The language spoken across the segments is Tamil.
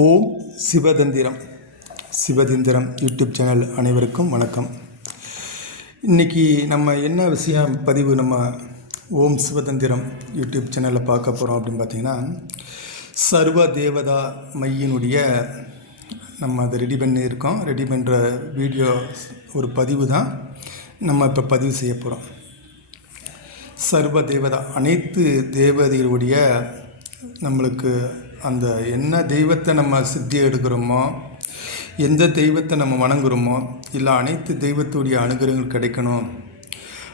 ஓம் சிவதந்திரம். சிவதந்திரம் யூடியூப் சேனல் அனைவருக்கும் வணக்கம். இன்றைக்கி நம்ம என்ன விஷயம் பதிவு நம்ம ஓம் சிவதந்திரம் யூடியூப் சேனலில் பார்க்க போகிறோம் அப்படின்னு பார்த்தீங்கன்னா சர்வ தேவதா மையினுடைய நம்ம அதை ரெடி பண்ணியிருக்கோம் ரெடி பண்ணுற வீடியோ ஒரு பதிவு தான் நம்ம இப்போ பதிவு செய்ய போகிறோம் சர்வ தேவதா அனைத்து தேவதைகளுடைய நம்மளுக்கு அந்த என்ன தெய்வத்தை நம்ம சித்தி எடுக்கிறோமோ எந்த தெய்வத்தை நம்ம வணங்குறோமோ இல்லை அனைத்து தெய்வத்துடைய அனுகிரகங்கள் கிடைக்கணும்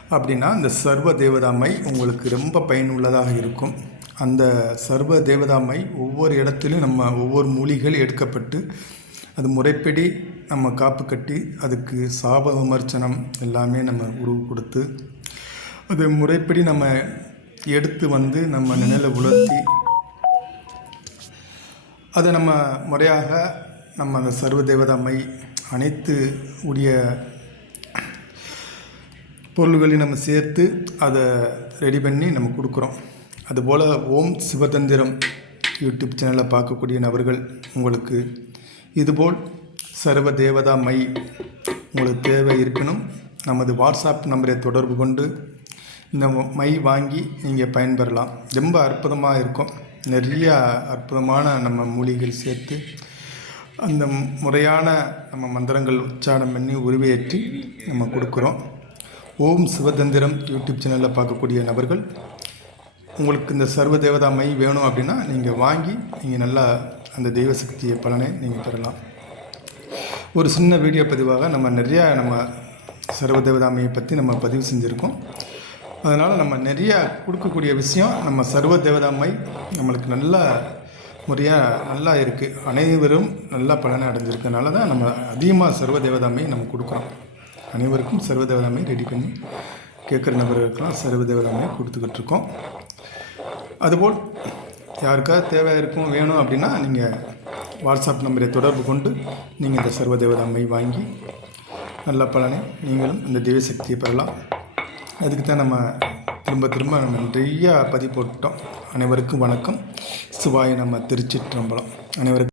அப்படின்னா அந்த சர்வ தேவதாமை உங்களுக்கு ரொம்ப பயனுள்ளதாக இருக்கும். அந்த சர்வ தேவதாமை ஒவ்வொரு இடத்துலையும் நம்ம ஒவ்வொரு மூலிகள் எடுக்கப்பட்டு அது முறைப்படி நம்ம காப்பு கட்டி அதுக்கு சாப விமர்சனம் எல்லாமே நம்ம உருவு கொடுத்து அது முறைப்படி நம்ம எடுத்து வந்து நம்ம நிழலை உலர்த்தி அதை நம்ம முறையாக நம்ம அந்த சர்வ தேவதாமை அனைத்து உடைய பொருள்களையும் நம்ம சேர்த்து அதை ரெடி பண்ணி நம்ம கொடுக்குறோம். அதுபோல் ஓம் சிவதந்திரம் யூடியூப் சேனலில் பார்க்கக்கூடிய நபர்கள் உங்களுக்கு இதுபோல் சர்வ தேவதா மை உங்களுக்கு தேவை இருக்கணும் நமது வாட்ஸ்அப் நம்பரை தொடர்பு கொண்டு இந்த மை வாங்கி நீங்கள் பயன்பெறலாம். ரொம்ப அற்புதமாக இருக்கும். நிறைய அற்புதமான நம்ம மூலிகைகள் சேர்த்து அந்த முறையான நம்ம மந்திரங்கள் உச்சாரணம் பண்ணி உருவேற்றி நம்ம கொடுக்குறோம். ஓம் சிவதந்திரம் யூடியூப் சேனலில் பார்க்கக்கூடிய நபர்கள் உங்களுக்கு இந்த சர்வ தேவதா மை வேணும் அப்படின்னா நீங்கள் வாங்கி நீங்கள் நல்லா அந்த தெய்வ சக்தியை பலனை நீங்கள் பெறலாம். ஒரு சின்ன வீடியோ பதிவாக நம்ம நிறையா நம்ம சர்வ தேவதாமையை பற்றி நம்ம பதிவு செஞ்சுருக்கோம். அதனால் நம்ம நிறையா கொடுக்கக்கூடிய விஷயம் நம்ம சர்வ தேவதாமை நம்மளுக்கு நல்ல முறையாக நல்லா இருக்குது அனைவரும் நல்லா பலனை அடைஞ்சிருக்கனால தான் நம்ம அதிகமாக சர்வ தேவதாமை நம்ம கொடுக்குறோம். அனைவருக்கும் சர்வ தேவதாமை ரெடி பண்ணி கேட்குற நபர்களுக்கெல்லாம் சர்வ தேவதாமையை கொடுத்துக்கிட்டு இருக்கோம். அதுபோல் யாருக்காவது தேவை இருக்கும் வேணும் அப்படின்னா நீங்கள் வாட்ஸ்அப் நம்பரை தொடர்பு கொண்டு நீங்கள் இந்த சர்வ தேவதாமை வாங்கி நல்ல பலனை நீங்களும் இந்த தெய்வ சக்தியை பெறலாம். அதுக்கு தான் நம்ம திரும்ப திரும்ப நம்ம நிறையா பதிவு போட்டோம் அனைவருக்கும் வணக்கம். சிவாய நம்ம திருச்சிற்றம்பலம். அனைவருக்கும்